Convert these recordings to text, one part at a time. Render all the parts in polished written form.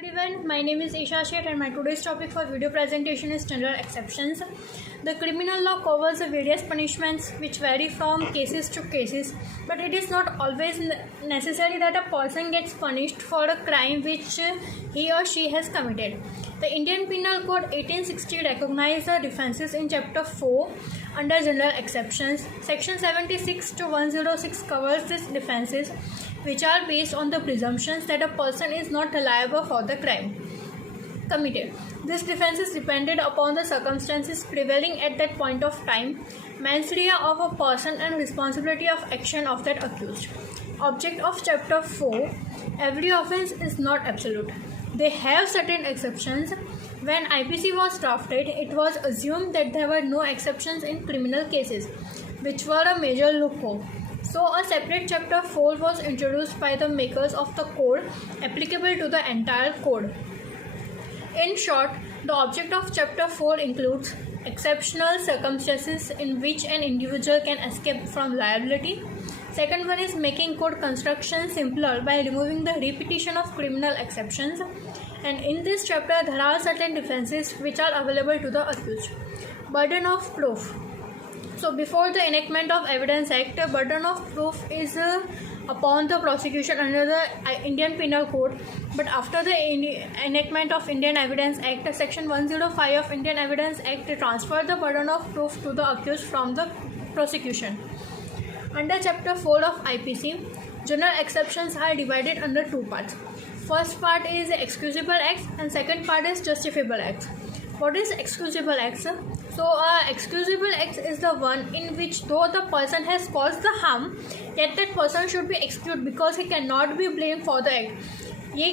Everyone, my name is Isha Sheth and my today's topic for video presentation is general exceptions. The criminal law covers the various punishments which vary from cases to cases, but it is not always necessary that a person gets punished for a crime which he or she has committed. The Indian Penal Code 1860 recognizes the defences in Chapter 4 under general exceptions. Section 76 to 106 covers these defences, which are based on the presumptions that a person is not liable for the crime committed. This defense is dependent upon the circumstances prevailing at that point of time, mens rea of a person and responsibility of action of that accused. Object of Chapter 4: every offence is not absolute. They have certain exceptions. When IPC was drafted, it was assumed that there were no exceptions in criminal cases, which were a major loophole. So a separate Chapter 4 was introduced by the makers of the code, applicable to the entire code. In short, the object of Chapter 4 includes exceptional circumstances in which an individual can escape from liability. Second one is making code construction simpler by removing the repetition of criminal exceptions. And in this chapter, there are certain defenses which are available to the accused. Burden of proof. So before the enactment of Evidence Act, burden of proof is upon the prosecution under the Indian Penal Code, but after the enactment of Indian Evidence Act, Section 105 of Indian Evidence Act transferred the burden of proof to the accused from the prosecution. Under Chapter 4 of IPC, general exceptions are divided under two parts. First part is excusable acts and second part is justifiable acts. What is excusable acts? So, excusable acts is the one in which though the person has caused the harm, yet that person should be excused because he cannot be blamed for the act. ये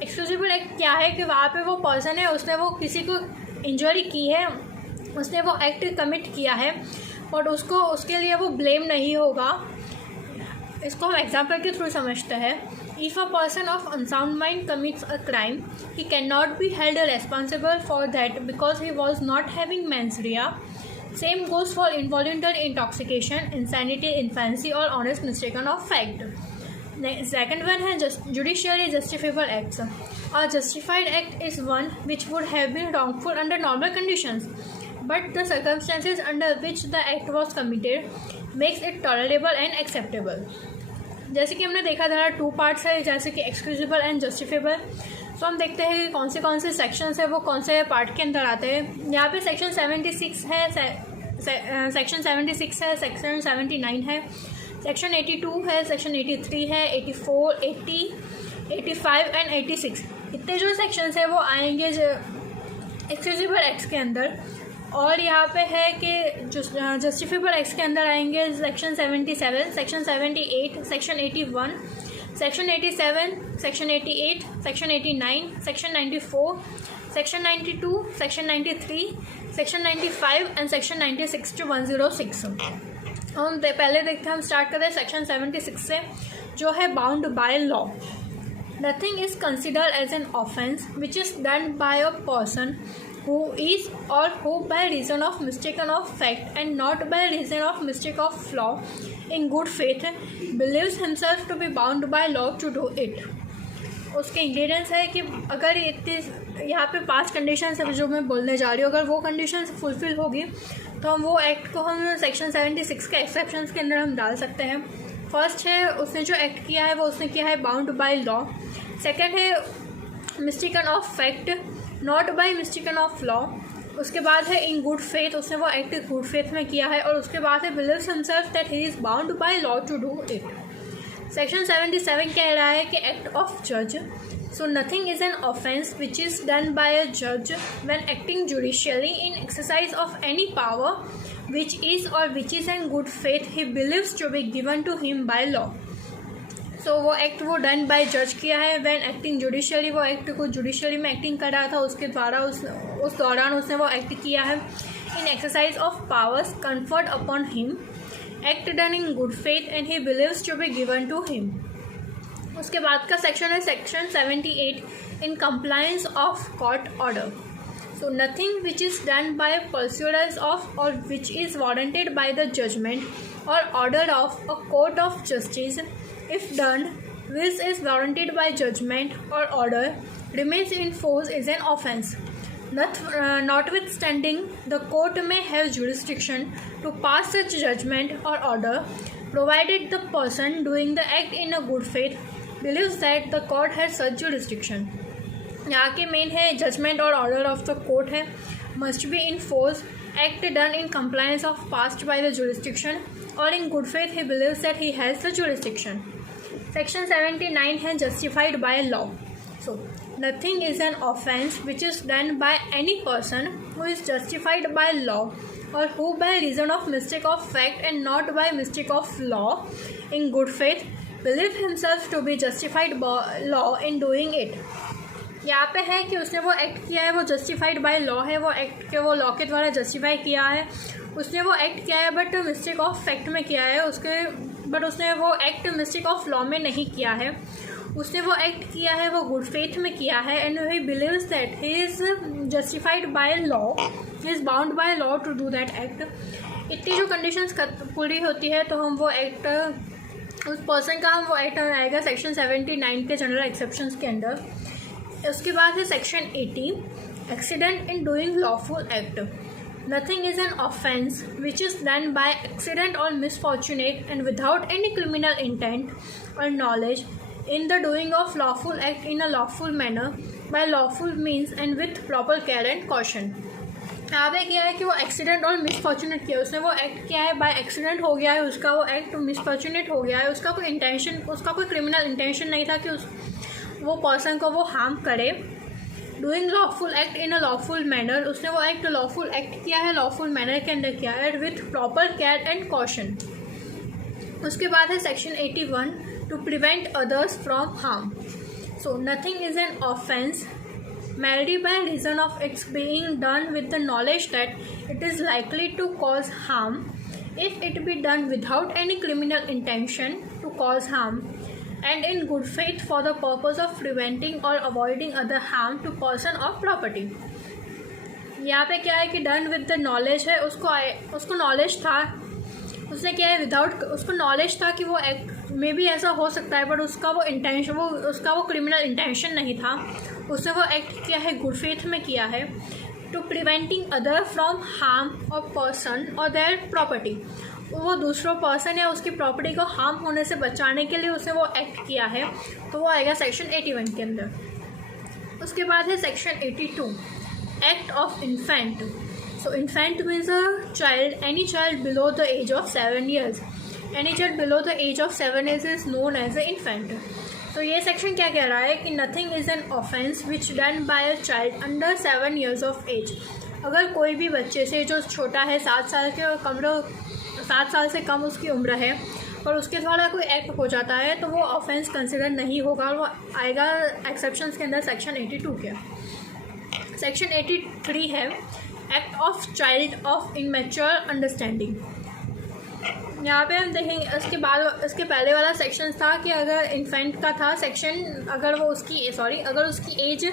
excusable act क्या है कि वहाँ पे वो person है, उसने वो किसी को injury की है, उसने वो act commit किया है, और उसको उसके लिए वो blame नहीं होगा. इसको हम example के through समझते हैं. If a person of unsound mind commits a crime, he cannot be held responsible for that because he was not having mens rea. Same goes for involuntary intoxication, insanity, infancy or honest mistaken of fact. The second one is judicially justifiable acts. A justified act is one which would have been wrongful under normal conditions, but the circumstances under which the act was committed makes it tolerable and acceptable. जैसे कि हमने देखा था two parts है, जैसे कि excusable and justifiable. सो हम देखते हैं कि कौन से सेक्शंस है वो कौन से पार्ट के अंदर आते हैं. यहाँ पे सेक्शन 76 है, सेक्शन 76 है, सेक्शन 79 है, सेक्शन 82 है, सेक्शन 83 है, 84, 80, 85 एंड 86. इतने जो सेक्शंस है वो आएंगे एक्सक्यूजेबल एक्ट्स के अंदर. और यहाँ पे है कि जस्टिफेबल एक्ट्स के अंदर आएंगे section 77, section 78, section 81, section 87, section 88, section 89, section 94, section 92, section 93, section 95 and section 96 to 106. हम पहले देखते हैं, हम स्टार्ट करते हैं सेक्शन 76 से, जो है bound by law. Nothing is considered as an offence which is done by a person who is or who by reason of mistaken of fact and not by reason of mistake of law in good faith believes himself to be bound by law to do it. उसके ingredients है कि अगर इतनी यहाँ पे 5 conditions है जो मैं बोलने जा रही हूँ, अगर वो कंडीशंस फुलफिल होगी तो हम वो एक्ट को हम सेक्शन 76 के एक्सेप्शंस के अंदर हम डाल सकते हैं. फर्स्ट है उसने जो एक्ट किया है वो उसने किया है बाउंड बाय लॉ. सेकेंड है mistaken of fact, not by mistaken of law. उसके बाद है इन गुड फेथ, उसने वो एक्ट गुड फेथ में किया है. और उसके बाद he believes himself that he is bound by law to do it. Section 77 कह रहा है कि एक्ट ऑफ जज. So nothing is an offence which is done by a जज when acting judicially in exercise of any power which is or which is in good faith he believes to be given to him by law. So वो act वो done by जज किया है when acting judicially, वो act को judicially में acting कर रहा था, उसके द्वारा उस दौरान उसने वो एक्ट किया है. In exercise of powers conferred upon him, act done in good faith and he believes to be given to him. उसके बाद का सेक्शन है section 78 in compliance of court order. So nothing which is done by pursuance of or which is warranted by the judgment or order of a court of justice, if done, which is warranted by judgment or order, remains in force is an offence. Notwithstanding, the court may have jurisdiction to pass such judgment or order, provided the person doing the act in a good faith believes that the court has such jurisdiction. यहाँ के main है judgement or order of the court है, must be in force, act done in compliance of passed by the jurisdiction, or in good faith he believes that he has the jurisdiction. Section 79 है justified by law. So nothing is an offence which is done by any person who is justified by law or who by reason of mistake of fact and not by mistake of law in good faith believe himself to be justified by law in doing it. यहाँ पे है कि उसने वो act किया है, वो justified by law है, वो एक्ट के वो लॉ के द्वारा जस्टिफाई किया है, उसने वो एक्ट किया है बट मिस्टेक ऑफ फैक्ट में किया है बट उसने वो एक्ट मिस्टेक ऑफ लॉ में नहीं किया है. उसने वो एक्ट किया है वो गुड फेथ में किया है and he believes that he is justified by law, he is bound by law to do that act. इतनी जो कंडीशंस पूरी होती है तो हम वो एक्ट उस पर्सन का हम वो एक्ट आएगा सेक्शन 79 के जनरल एक्सेप्शंस के अंडर. उसके बाद है section 80 accident in doing lawful act. Nothing is an offense which is done by accident or misfortunate and without any criminal intent or knowledge in the doing of lawful act in a lawful manner by lawful means and with proper care and caution. यहाँ पे क्या है कि वो accident और misfortunate किया, उसने वो एक्ट किया है बाय एक्सीडेंट हो गया है, उसका वो एक्ट मिसफॉर्चुनेट हो गया है, उसका कोई इंटेंशन, उसका कोई क्रिमिनल इंटेंशन नहीं था कि वो पर्सन को वो हार्म करे. Doing lawful act in a lawful manner, उसने वो एक्ट लॉफुल एक्ट किया है लॉफुल मैनर के अंदर किया है with proper care and caution. उसके बाद है section 81 to prevent others from harm. So nothing is an offence merely by reason of its being done with the knowledge that it is likely to cause harm, if it be done without any criminal intention to cause harm and in good faith for the purpose of preventing or avoiding other harm to person or property. यहाँ पे क्या है कि done with the knowledge है, उसको knowledge था, उसने क्या है विदाउट, उसको नॉलेज था कि वो एक्ट में भी ऐसा हो सकता है बट उसका वो इंटेंशन, उसका वो क्रिमिनल इंटेंशन नहीं था. उसने वो एक्ट किया है गुड फेथ में किया है to preventing other from harm of person और देयर प्रॉपर्टी. वो दूसरों पर्सन या उसकी प्रॉपर्टी को हार्म होने से बचाने के लिए उसने वो एक्ट किया है, तो वो आएगा सेक्शन 81 के अंदर. उसके बाद है section 82 act of infant. So infant means a child, any child below the age of 7 years. Any child below the age of 7 years is known as a infant. तो ये सेक्शन क्या कह रहा है कि nothing is an offence which done by a child under 7 years of age. अगर कोई भी बच्चे से जो छोटा है 7 साल के और 7 साल से कम उसकी उम्र है और उसके द्वारा कोई एक्ट हो जाता है तो वो ऑफेंस कंसिडर नहीं होगा और वो आएगा एक्सेप्शंस के अंदर सेक्शन 82 के. सेक्शन 83 है act of child of immature understanding. यहाँ पे हम देखेंगे इसके पहले वाला सेक्शन था कि अगर इन्फेंट का था सेक्शन, अगर उसकी एज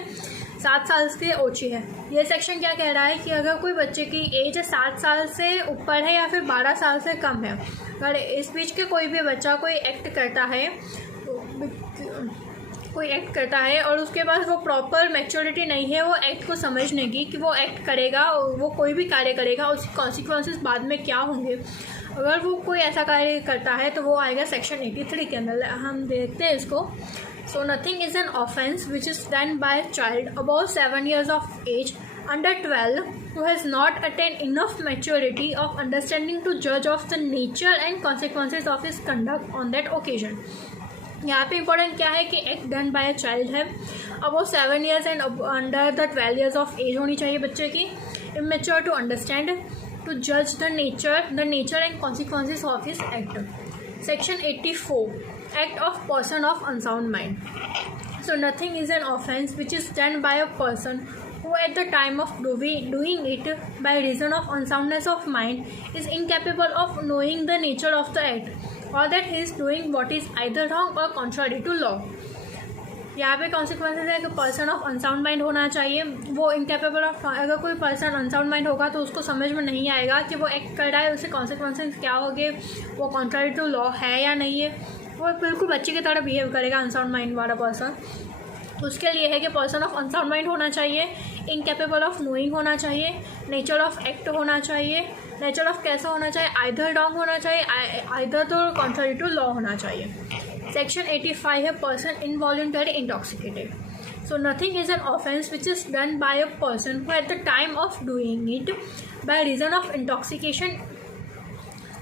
7 साल से ऊंची है. ये सेक्शन क्या कह रहा है कि अगर कोई बच्चे की एज 7 साल से ऊपर है या फिर 12 साल से कम है, अगर इस बीच के कोई भी बच्चा कोई एक्ट करता है और उसके पास वो प्रॉपर मैच्योरिटी नहीं है वो एक्ट को समझने की कि वो एक्ट करेगा, वो कोई भी कार्य करेगा, उसके कॉन्सिक्वेंसेस बाद में क्या होंगे, अगर वो कोई ऐसा कार्य करता है तो वो आएगा सेक्शन 83 के अंदर. हम देखते हैं इसको. So nothing is an offence which is done by child about 7 years of age under 12 who has not attained enough maturity of understanding to judge of the nature and consequences of his conduct on that occasion. यहाँ पे important क्या है कि act done by a child है, about 7 years and under the 12 years of age होनी चाहिए बच्चे की, immature to understand, to judge the nature and consequences of his act. Section 84 act of person of unsound mind. So nothing is an offense which is done by a person who at the time of doing it by reason of unsoundness of mind is incapable of knowing the nature of the act or that he is doing what is either wrong or contrary to law. यहाँ पे consequences है कि person of unsound mind होना चाहिए, वो incapable of, अगर कोई person unsound mind होगा तो उसको समझ में नहीं आएगा कि वो एक्ट कर रहा है, उससे कॉन्सिक्वेंसेज क्या होंगे, वो कॉन्ट्ररी टू लॉ है या नहीं है, वो बिल्कुल बच्चे की तरह बिहेव करेगा अनसाउंड माइंड वाला पर्सन. उसके लिए है कि पर्सन ऑफ अनसाउंड माइंड होना चाहिए, इनकेपेबल ऑफ नोइंग होना चाहिए, नेचर ऑफ एक्ट होना चाहिए, नेचर ऑफ कैसा होना चाहिए, आइदर रॉन्ग होना चाहिए, आइदर तो कॉन्ट्ररी टू लॉ होना चाहिए। सेक्शन 85 है person involuntary intoxicated. So nothing is an offense which is done by a person who at the time of doing it by reason of intoxication.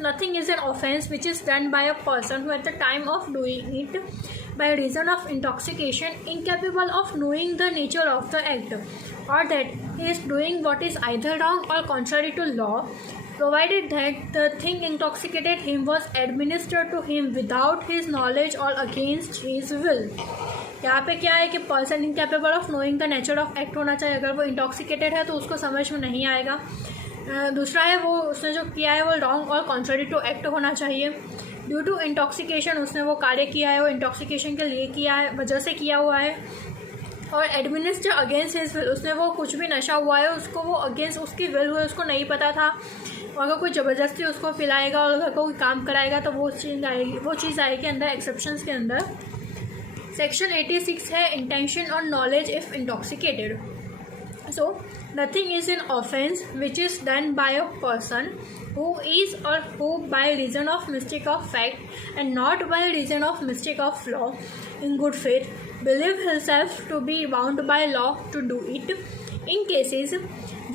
Nothing is an offense which is done by a person who at the time of doing it by reason of intoxication incapable of knowing the nature of the act, or that he is doing what is either wrong or contrary to law, provided that the thing intoxicated him was administered to him without his knowledge or against his will. यहाँ पे क्या है कि person incapable of knowing the nature of act होना चाहिए। अगर वो intoxicated है तो उसको समझ में नहीं आएगा। दूसरा है वो उसने जो किया है वो रॉन्ग और कॉन्ट्ररी टू एक्ट होना चाहिए। ड्यू टू इंटॉक्सिकेशन उसने वो कार्य किया है वो इंटॉक्सिकेशन के लिए किया है, वजह से किया हुआ है। और एडमिनिस्टर अगेंस्ट हिज विल, उसने वो कुछ भी नशा हुआ है उसको वो अगेंस्ट उसकी विल हुई, उसको नहीं पता था। और अगर कोई ज़बरदस्ती उसको पिलाएगा और अगर कोई काम कराएगा तो वो चीज़ आएगी अंदर एक्सेप्शंस के अंदर। सेक्शन 86 है इंटेंशन और knowledge if intoxicated. So nothing is an offence which is done by a person who is or who by reason of mistake of fact and not by reason of mistake of law in good faith believe himself to be bound by law to do it, in cases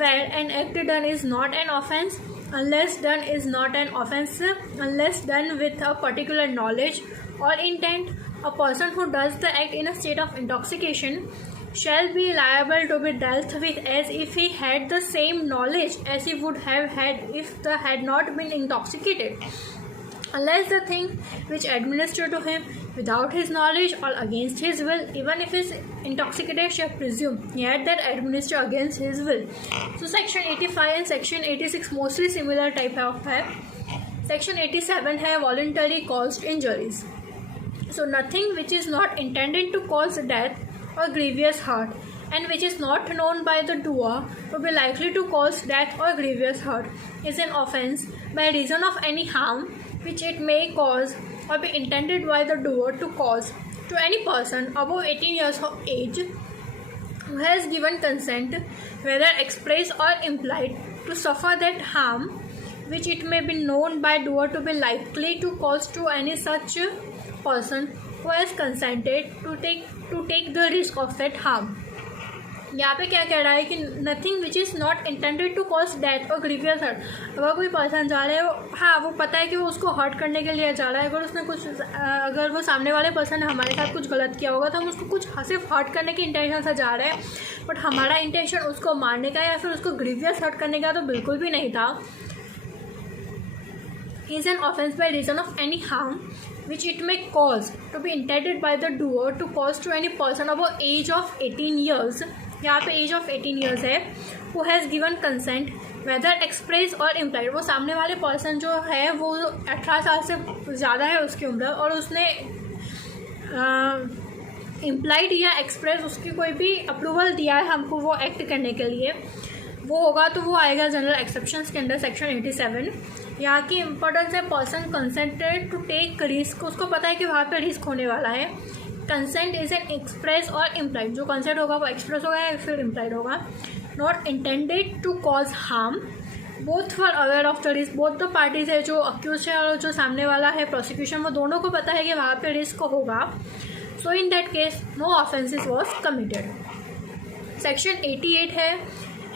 where an act done is not an offense unless done is not an offense unless done with a particular knowledge or intent. A person who does the act in a state of intoxication shall be liable to be dealt with as if he had the same knowledge as he would have had if the had not been intoxicated, unless the thing which administered to him without his knowledge or against his will, even if he is intoxicated, shall presume he had that administer against his will. So section 85 and section 86 mostly similar type of है। section 87 है voluntary caused injuries. So nothing which is not intended to cause death or grievous hurt and which is not known by the doer to be likely to cause death or grievous hurt is an offense by reason of any harm which it may cause or be intended by the doer to cause to any person above 18 years of age who has given consent, whether express or implied, to suffer that harm which it may be known by doer to be likely to cause to any such person who has consented to take the risk of that harm. यहाँ पे क्या कह रहा है कि nothing which is not intended to cause death और grievous hurt. अगर कोई पर्सन जा रहा है हाँ वो पता है कि वो उसको हर्ट करने के लिए जा रहा है, अगर उसने कुछ अगर वो सामने वाले पर्सन ने हमारे साथ कुछ गलत किया होगा तो हम उसको कुछ सिर्फ हर्ट करने की इंटेंशन से जा रहे हैं, बट हमारा इंटेंशन उसको मारने का या फिर उसको ग्रीवियस हर्ट करने का तो बिल्कुल भी नहीं था। is an offense by reason of any harm which it may cause to be intended by the doer to cause to any person above age of 18 years. यहाँ पे एज ऑफ 18 ईयर्स है। who has given consent whether express or implied, वो सामने वाले person जो है वो 18 साल से ज़्यादा है उसकी उम्र और उसने इम्प्लाइड या एक्सप्रेस उसकी कोई भी अप्रूवल दिया है हमको वो एक्ट करने के लिए, वो होगा तो वो आएगा जनरल एक्सेप्शंस के अंदर सेक्शन 87। यहाँ की इम्पोर्टेंस है person consented to take risk, उसको पता है कि वहाँ पे रिस्क होने वाला है। कंसेंट इज एन एक्सप्रेस और इम्प्लाइड, जो कंसेंट होगा वो एक्सप्रेस होगा या फिर इम्प्लाइड होगा। Not intended to cause harm, both for aware of the risk, both the parties है जो अक्यूज है और जो सामने वाला है प्रोसिक्यूशन, वो दोनों को पता है कि वहाँ पे रिस्क होगा। So in that case no offences was committed. Section 88 है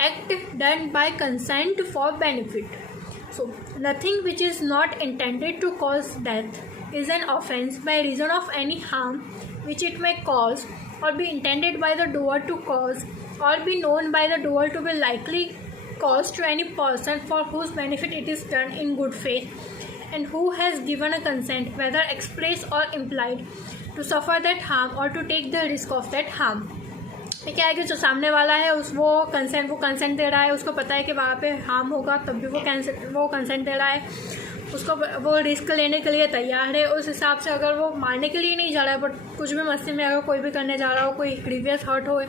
act done by consent for benefit. So, nothing which is not intended to cause death is an offense by reason of any harm which it may cause or be intended by the doer to cause or be known by the doer to be likely cause to any person for whose benefit it is done in good faith and who has given a consent, whether express or implied, to suffer that harm or to take the risk of that harm. क्या है कि जो सामने वाला है वो consent दे रहा है, उसको पता है कि वहाँ पे हार्म होगा तब भी वो कंसेंट दे रहा है, उसको वो रिस्क लेने के लिए तैयार है। उस हिसाब से अगर वो मारने के लिए नहीं जा रहा है बट कुछ भी मस्ती में अगर कोई भी करने जा रहा हो, कोई ग्रीवियस हर्ट हो,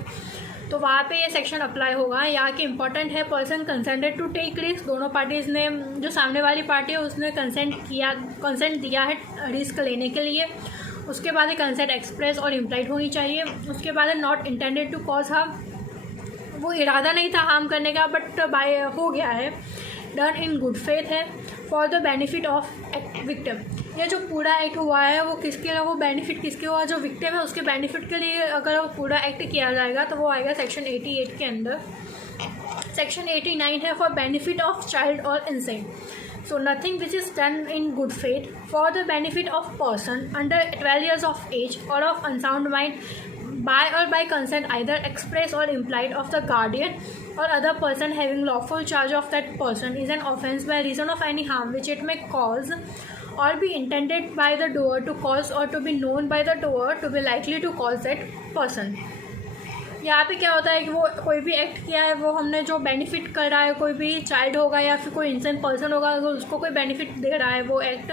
तो वहाँ पे ये सेक्शन अप्लाई होगा। यहाँ की इंपॉर्टेंट है person consented to take risk, दोनों पार्टीज़ ने, जो सामने वाली पार्टी है उसने कंसेंट दिया है रिस्क लेने के लिए, उसके बाद कंसेंट एक्सप्रेस और इम्प्लाइड होनी चाहिए। उसके बाद not intended to cause harm, वो इरादा नहीं था हार्म करने का बट बाय हो गया है। डन इन गुड फेथ है, for the benefit of victim, ये जो पूरा एक्ट हुआ है वो किसके लिए, वो बेनिफिट किसके हुआ, जो विक्टिम है उसके बेनिफिट के लिए अगर वो पूरा एक्ट किया जाएगा तो वो आएगा सेक्शन 88 के अंदर। सेक्शन 89 है फॉर बेनिफिट ऑफ चाइल्ड और इंसेंट। So nothing which is done in good faith for the benefit of person under 12 years of age or of unsound mind by or by consent either express or implied of the guardian or other person having lawful charge of that person is an offence by reason of any harm which it may cause or be intended by the doer to cause or to be known by the doer to be likely to cause that person। यहाँ पे क्या होता है कि वो कोई भी act किया है, वो हमने जो बेनिफिट कर रहा है, कोई भी चाइल्ड होगा या फिर कोई इंसान पर्सन होगा तो उसको कोई बेनिफिट दे रहा है वो एक्ट।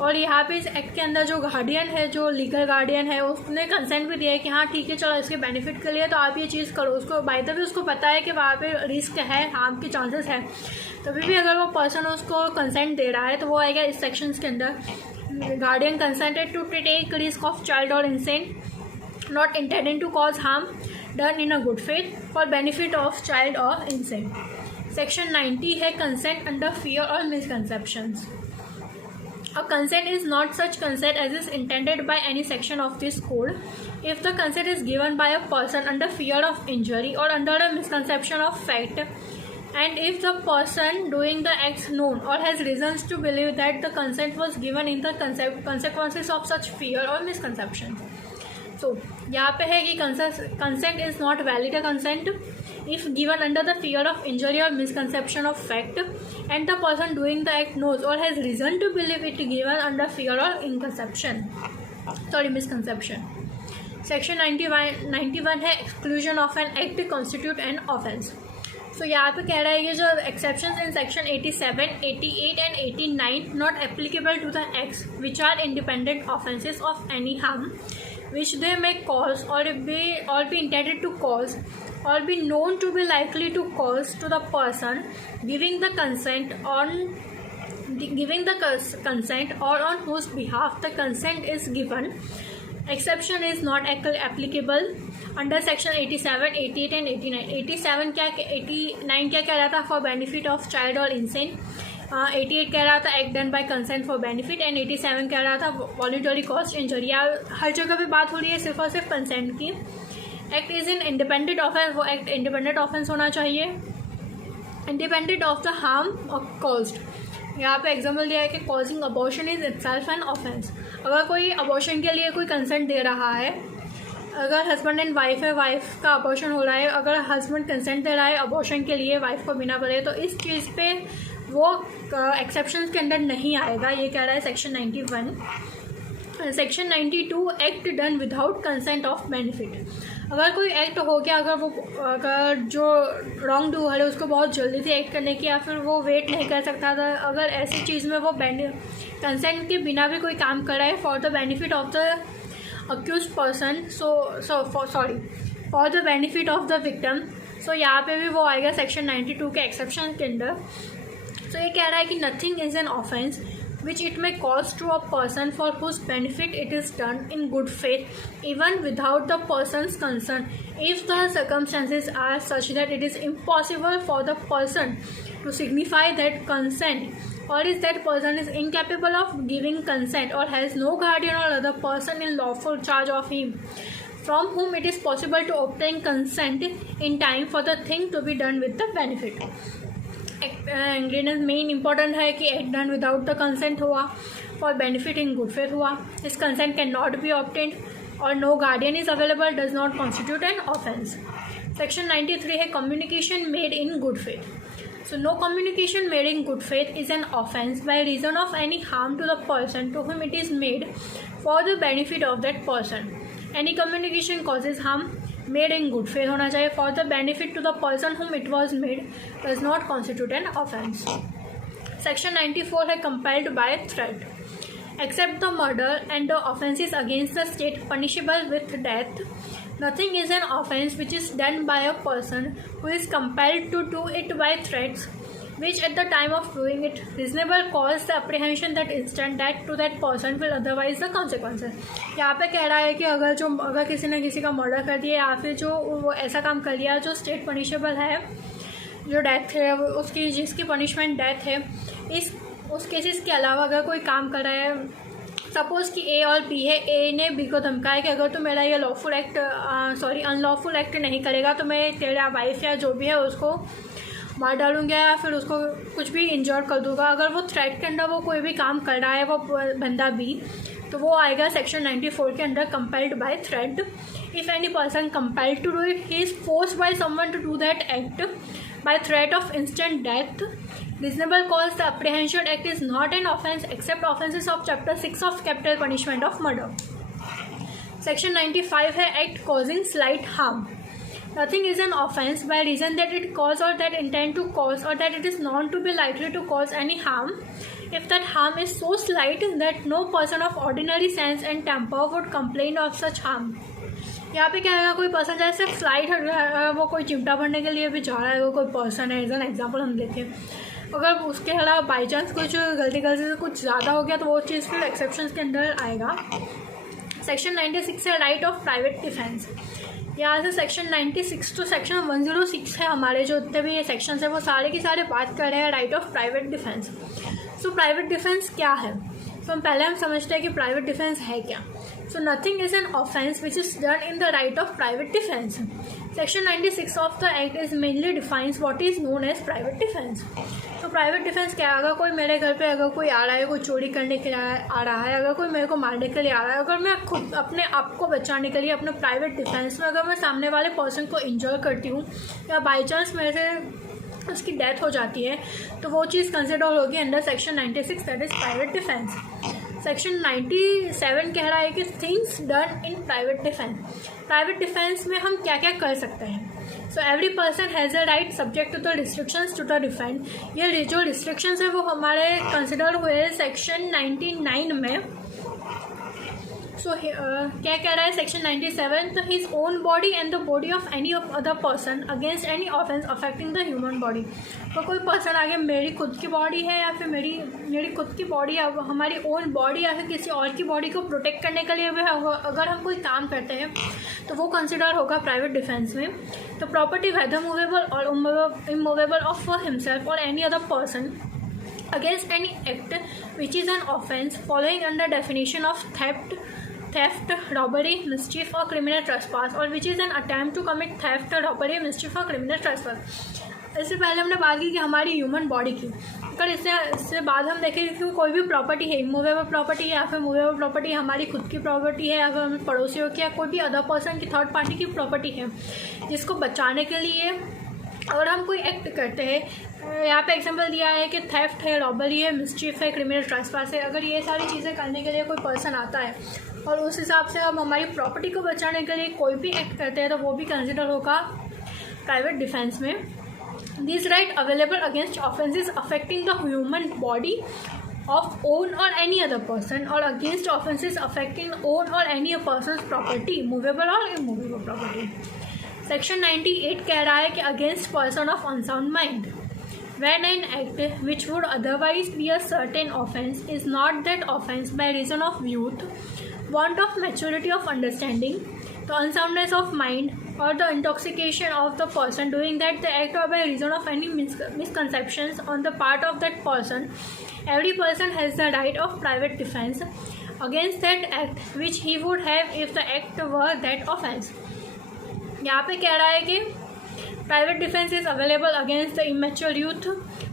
और यहाँ पे इस एक्ट के अंदर जो गार्डियन है, जो लीगल गार्डियन है, उसने कंसेंट भी दिया है कि हाँ ठीक है चलो इसके बेनिफिट के लिए तो आप ये चीज़ करो। उसको बाय द वे उसको पता है कि वहाँ पे रिस्क है, हार्म की चांसेस है, तभी भी अगर वो पर्सन उसको कंसेंट दे रहा है तो वो आएगा इस सेक्शन के अंदर। Guardian consented to take risk of child और intent not intended to cause harm done in a good faith for benefit of child or insect। Section 90 है consent under fear or misconceptions। A consent is not such consent as is intended by any section of this code if the consent is given by a person under fear of injury or under a misconception of fact, and if the person doing the acts known or has reasons to believe that the consent was given in the consequences of such fear or misconception। तो यहाँ पे है कि consent is not valid a consent if given under the fear of injury or misconception of fact and the person doing the act knows or has reason to believe it given under fear or misconception. Section 91 है exclusion of an act constitute an offence. So यहाँ पे कह रहा है ये जो exceptions in section 87, 88 and 89 not applicable to the acts which are independent offences of any harm which they may cause or be intended to cause or be known to be likely to cause to the person giving the consent or on whose behalf the consent is given। Exception is not applicable under section 87, 88 and 89। 89 क्या कह रहा था, for benefit of child और इंसेंट। 88 कह रहा था act done by consent for benefit and 87 कह रहा था वॉलंटरी कॉस्ट इंजरी। हर जगह पे बात हो रही है सिर्फ और सिर्फ कंसेंट की। Act is in independent offence, वो एक्ट इंडिपेंडेंट ऑफेंस होना चाहिए, independent of the harm caused. यहाँ पे एग्जाम्पल दिया है कि causing abortion is itself an offence. अगर कोई अबॉर्शन के लिए कोई कंसेंट दे रहा है, अगर हस्बैंड एंड वाइफ है, वाइफ का अबॉर्शन हो रहा है, अगर हस्बैंड कंसेंट दे रहा है अबॉर्शन के लिए वाइफ को बिना बोले, तो इस चीज़ पे वो एक्सेप्शंस के अंदर नहीं आएगा। ये कह रहा है section 91। Section 92 act done without consent of benefit. अगर कोई एक्ट हो गया, अगर जो रॉन्ग डूअर है उसको बहुत जल्दी से एक्ट करने की या फिर वो वेट नहीं कर सकता था, अगर ऐसी चीज़ में वो कंसेंट के बिना भी कोई काम कर रहा है for the benefit of the accused person, for the benefit of the victim, so यहाँ पे भी वो आएगा सेक्शन 92 के एक्सेप्शन के अंदर। तो ये कह रहा है कि nothing is an offence which it may cause to a person for whose benefit it is done in good faith even without the person's concern if the circumstances are such that it is impossible for the person to signify that consent or is that person is incapable of giving consent or has no guardian or other person in lawful charge of him from whom it is possible to obtain consent in time for the thing to be done with the benefit। Ingredient main important है कि act done without the consent हुआ, for benefit in good faith हुआ, इस consent can not be obtained और no guardian is available does not constitute an offence. Section 93 है communication made in good faith. So no communication made in good faith is an offense by reason of any harm to the person to whom it is made for the benefit of that person। Any communication causes harm made in good faith होना चाहिए for the benefit to the person whom it was made does not constitute an offense। Section 94 है compelled by threat। Except the murder and the offences against the state punishable with death, nothing is an offence which is done by a person who is compelled to do it by threats, which at the time of doing it reasonable cause the apprehension that instant death to that person will otherwise the consequences। यहाँ पे कह रहा है कि अगर किसी ने किसी का मर्डर कर दिया या फिर जो वो ऐसा काम कर लिया जो स्टेट पनिशेबल है, जो डेथ है उसकी जिसकी पनिशमेंट डेथ है, उस केसेस के अलावा अगर कोई काम कर रहा है, सपोज़ कि ए और बी है, ए ने बी को धमकाया कि अगर तो मेरा ये अनलॉफुल एक्ट नहीं करेगा तो मैं तेरा वाइफ या जो भी है उसको मार डालूंगा या फिर उसको कुछ भी इंजर कर दूंगा। अगर वो थ्रेट के अंदर वो कोई भी काम कर रहा है वो बंदा बी, तो वो आएगा सेक्शन 94 के अंदर compelled by threat. If any person compelled to do it, he is forced by someone to do that act by threat of instant death, reasonable cause the apprehension act is not an offence except offences of chapter 6 of capital punishment of murder। section 95 है act causing slight harm। nothing is an offence by reason that it cause or that intend to cause or that it is known to be likely to cause any harm if that harm is so slight that no person of ordinary sense and temper would complain of such harm। यहाँ पे क्या है, कोई person जैसे flight वो कोई चिमटा भरने के लिए भी जा रहा है, वो कोई पर्सन है, एज एन एग्जाम्पल हम देखें, अगर उसके अलावा बाई चांस कुछ गलती से कुछ ज़्यादा हो गया तो वो चीज़ फिर एक्सेप्शंस के अंदर आएगा। सेक्शन 96 है राइट ऑफ प्राइवेट डिफेंस। यहाँ से सेक्शन 96 टू सेक्शन 106 है, हमारे जो जितने भी ये सेक्शंस है वो सारे के सारे बात कर रहे हैं right of private defence. So private defence क्या है, तो हम समझते हैं कि प्राइवेट डिफेंस है क्या। So nothing is an offence which is done in the right of private defence। Section 96 of the Act is mainly defines what is known as private defence। तो प्राइवेट डिफेंस क्या है, अगर कोई मेरे घर पे अगर कोई आ रहा है, कोई चोरी करने के लिए आ रहा है, अगर कोई मेरे को मारने के लिए आ रहा है, अगर मैं खुद अपने आप को बचाने के लिए अपने प्राइवेट डिफेंस में अगर मैं सामने वाले पर्सन को इंजर करती हूँ या बाई चांस मेरे से उसकी डेथ हो जाती है, तो वो चीज़ कंसिडर होगी under section 96 that is private defence. Section 97 कह रहा है कि things done in private defence. Private defence में हम क्या क्या कर सकते हैं। So every person has a right subject to the restrictions to the defend. ये जो रिस्ट्रिक्शंस है वो हमारे कंसिडर हुए सेक्शन 99 में। क्या कह रहा है सेक्शन 97, तो his own body and the body of any other person against any offence affecting the human body. तो कोई पर्सन आगे मेरी खुद की बॉडी है या फिर मेरी खुद की बॉडी, हमारी ओन बॉडी या फिर किसी और की बॉडी को प्रोटेक्ट करने के लिए भी अगर हम कोई काम करते हैं तो वो कंसिडर होगा प्राइवेट डिफेंस में। तो प्रॉपर्टी वेदर मूवेबल और इमूवेबल ऑफ हिमसेल्फ और any other person against any act which is an offence following under definition of theft, robbery, mischief or criminal trespass or which is an attempt to commit theft, robbery, mischief or criminal trespass। इससे पहले हमने बात की कि हमारी human body की, अगर इससे बाद हम देखें कि कोई भी प्रॉपर्टी है, इमूवेबल प्रॉपर्टी है या फिर मूवेबल प्रॉपर्टी हमारी खुद की प्रॉपर्टी है या फिर हमें पड़ोसियों की या कोई भी अदर पर्सन की थर्ड पार्टी की प्रॉपर्टी है, जिसको बचाने के लिए अगर हम कोई एक्ट करते हैं, यहाँ पे एग्जांपल दिया है कि थेफ्ट है, रॉबरी है, मिसचीफ है, क्रिमिनल ट्रेसपास है, अगर ये सारी चीज़ें करने के लिए कोई पर्सन आता है और उस हिसाब से हम हमारी प्रॉपर्टी को बचाने के लिए कोई भी एक्ट करते हैं तो वो भी कंसिडर होगा प्राइवेट डिफेंस में। This right available against offences affecting the human body of own or any other person or against offences affecting own or any person's property, movable or immovable property। Section 98 कह रहा है कि against person of unsound mind, when an act which would otherwise be a certain offence is not that offence by reason of youth, want of maturity of understanding, the unsoundness of mind or the intoxication of the person doing that the act or by reason of any misconceptions on the part of that person, every person has the right of private defense against that act which he would have if the act were that offence। यहाँ पे कह रहा है कि private defence is available against the immature youth,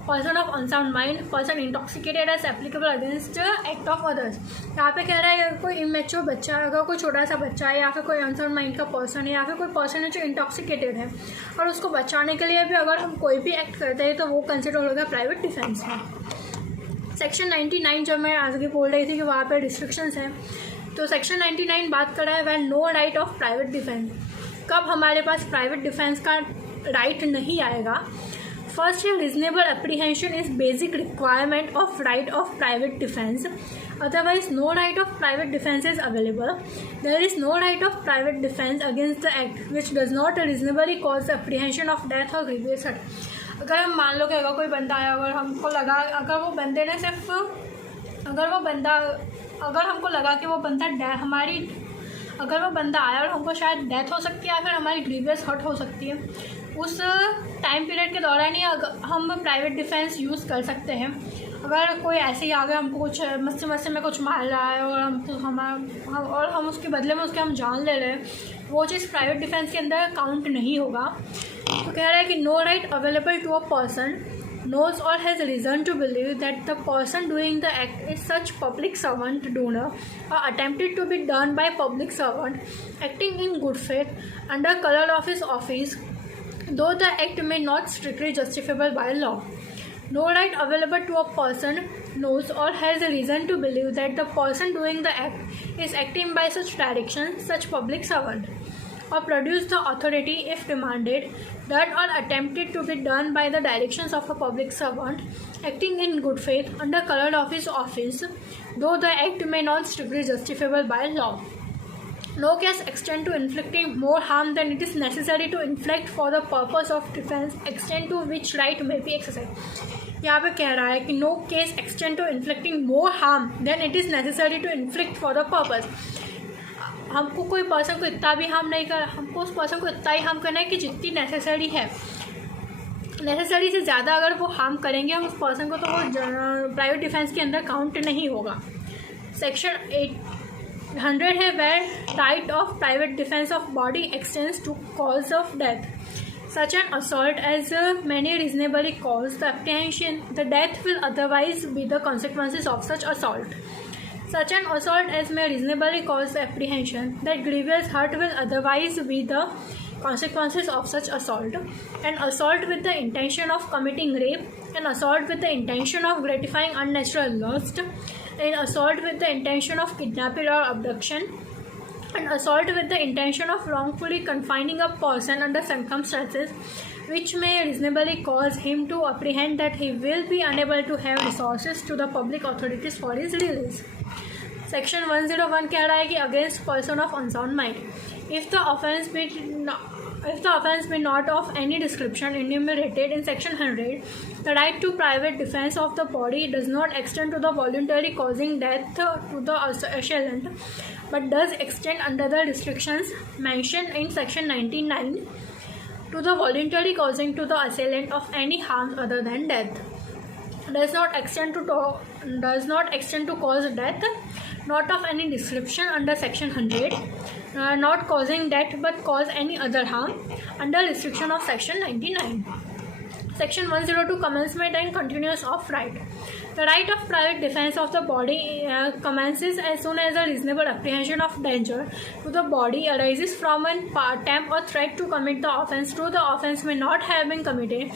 person of unsound mind, person intoxicated as applicable against act of others. यहाँ पे कह रहा है कोई इमेच्योर बच्चा है, अगर कोई छोटा सा बच्चा है या फिर कोई अनसाउंड माइंड का पर्सन है या फिर कोई पर्सन है जो इंटॉक्सिकेटेड है और उसको बचाने के लिए भी अगर हम कोई भी एक्ट करते हैं तो वो कंसिडर होगा प्राइवेट डिफेंस में। सेक्शन 99 जब मैं आगे बोल रही थी कि वहाँ पर रिस्ट्रिक्शंस हैं, तो सेक्शन 99 बात कर रहा है when no right of private defence. कब हमारे पास प्राइवेट डिफेंस का राइट नहीं आएगा। फर्स्ट है reasonable apprehension is basic requirement of right of private defence, otherwise no right of private defence is available. There is no right of private defence against the act which does not reasonably cause the apprehension of death और grievous hurt. अगर हम मान लो कि अगर कोई बंदा आया, अगर हमको लगा, अगर वो बंदे ने सिर्फ, अगर हमको लगा कि वो बंदा अगर वो बंदा आया और हमको शायद डेथ हो सकती है या फिर हमारी ग्रीवियस हर्ट हो सकती है, उस टाइम पीरियड के दौरान ही हम प्राइवेट डिफेंस यूज़ कर सकते हैं। अगर कोई ऐसे ही आ गया, हमको कुछ मस्ती में कुछ मार रहा है और हम उसके बदले में हम जान ले रहे हैं, वो चीज़ प्राइवेट डिफेंस के अंदर काउंट नहीं होगा। तो कह रहा है कि no right available to a person knows or has reason to believe that the person doing the act is such public servant donor or attempted to be done by public servant acting in good faith under color of his office, though the act may not strictly justifiable by law. No right available to a person knows or has a reason to believe that the person doing the act is acting by such direction, such public servant, or produce the authority if demanded, done or attempted to be done by the directions of a public servant acting in good faith under color of his office, though the act may not strictly justifiable by law. No case extend to inflicting more harm than it is necessary to inflict for the purpose of defense, extend to which right may be exercised. यहाँ पे कह रहा है कि no case extend to inflicting more harm than it is necessary to inflict for the purpose. हमको कोई person को इतना भी हार्म नहीं कर, हमको उस पर्सन को इतना ही हार्म करना है कि जितनी नेसेसरी है, नेसेसरी से ज़्यादा अगर वो हार्म करेंगे हम उस पर्सन को, तो वो प्राइवेट डिफेंस के अंदर काउंट नहीं होगा। सेक्शन 800 है where right of private defence of body extends to cause of death such an assault as many reasonably cause the apprehension the death will otherwise be the consequences of such assault. Such an assault as may reasonably cause the apprehension that grievous hurt will otherwise be the consequences of such assault. An assault with the intention of committing rape, an assault with the intention of gratifying unnatural lust, an assault with the intention of kidnapping or abduction, an assault with the intention of wrongfully confining a person under circumstances which may reasonably cause him to apprehend that he will be unable to have resources to the public authorities for his release. Section 101 कह रहा है कि against person of unsound mind, if the offence be not of any description enumerated in section 100, the right to private defense of the body does not extend to the voluntary causing death to the assailant, but does extend under the restrictions mentioned in section 99 to the voluntary causing to the assailant of any harm other than death. Does not extend to cause death, not of any description under section 100, not causing death but cause any other harm under restriction of section 99. Section 102 commencement and continuance of right. The right of private defense of the body commences as soon as a reasonable apprehension of danger to the body arises from an attempt or threat to commit the offence, though the offence may not have been committed,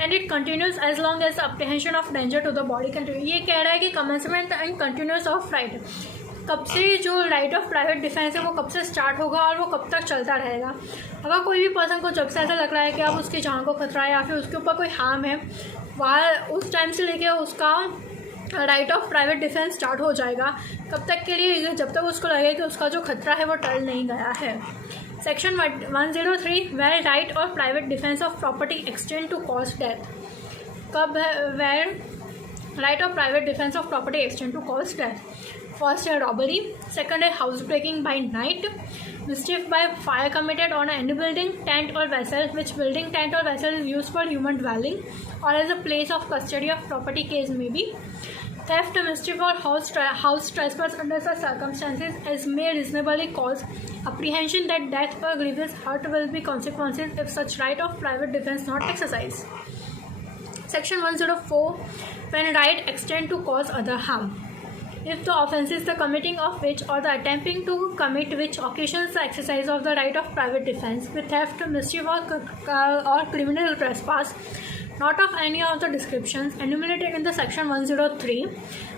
and it continues as long as the apprehension of danger to the body continues. ये कह रहा है कि commencement and continuance of right, कब से जो right of private defence है वो कब से स्टार्ट होगा और वो कब तक चलता रहेगा। अगर कोई भी पर्सन को जब से ऐसा लग रहा है कि अब उसकी जान को खतरा है या फिर उसके ऊपर कोई हार्म है, वहाँ उस टाइम से लेके उसका right of private defence start हो जाएगा। कब तक के लिए? जब तक उसको लगे कि उसका जो खतरा है वो टल नहीं गया है। सेक्शन 103 वेयर राइट और private defence of property extend to cause death. कब है where right of private defence of property extend to cause death? First, a robbery. Second, a house breaking by night. Mischief by fire committed on any building, tent or vessel, which building, tent or vessel is used for human dwelling or as a place of custody of property case may be. Theft, mischief or house trespass under such circumstances as may reasonably cause apprehension that death or grievous hurt will be consequences if such right of private defense not exercised. Section 104 when right extend to cause other harm. If the offence is the committing of which or the attempting to commit which occasions the exercise of the right of private defense with theft, mischief or criminal trespass, not of any of the descriptions enumerated in the section 103,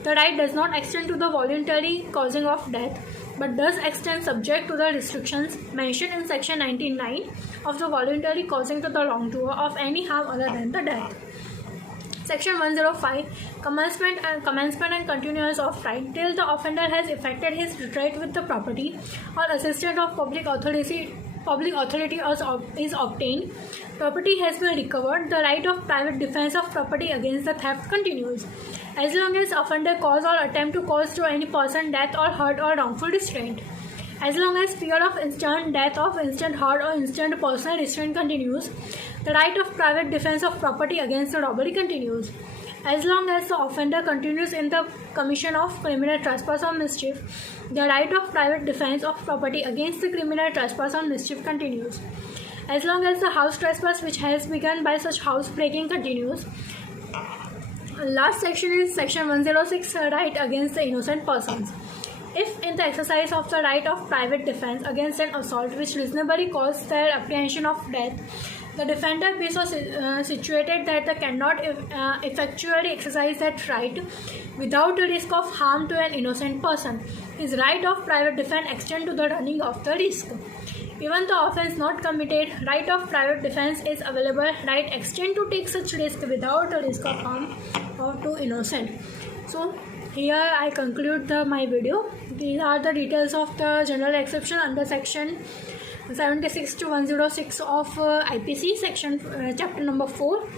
the right does not extend to the voluntary causing of death, but does extend subject to the restrictions mentioned in section 99 of the voluntary causing to the wrongdoer of any harm other than the death. Section 105 commencement and continuance of right till the offender has effected his retreat with the property or assistance of public public authority is obtained, property has been recovered, the right of private defense of property against the theft continues. As long as offender cause or attempt to cause to any person death or hurt or wrongful restraint. As long as fear of instant death, of instant hurt or instant personal restraint continues, the right of private defense of property against the robbery continues. As long as the offender continues in the commission of criminal trespass or mischief, the right of private defense of property against the criminal trespass or mischief continues. As long as the house trespass which has begun by such house breaking continues. Last section is section 106, right against the innocent persons. If in the exercise of the right of private defense against an assault which reasonably caused their apprehension of death, the defender be so situated that they cannot effectually exercise that right without the risk of harm to an innocent person, his right of private defense extends to the running of the risk. Even the offence not committed, right of private defense is available, right extend to take such risk without the risk of harm or to innocent. So here I conclude my video. These are the details of the general exception under section 76 to 106 of IPC section chapter number 4.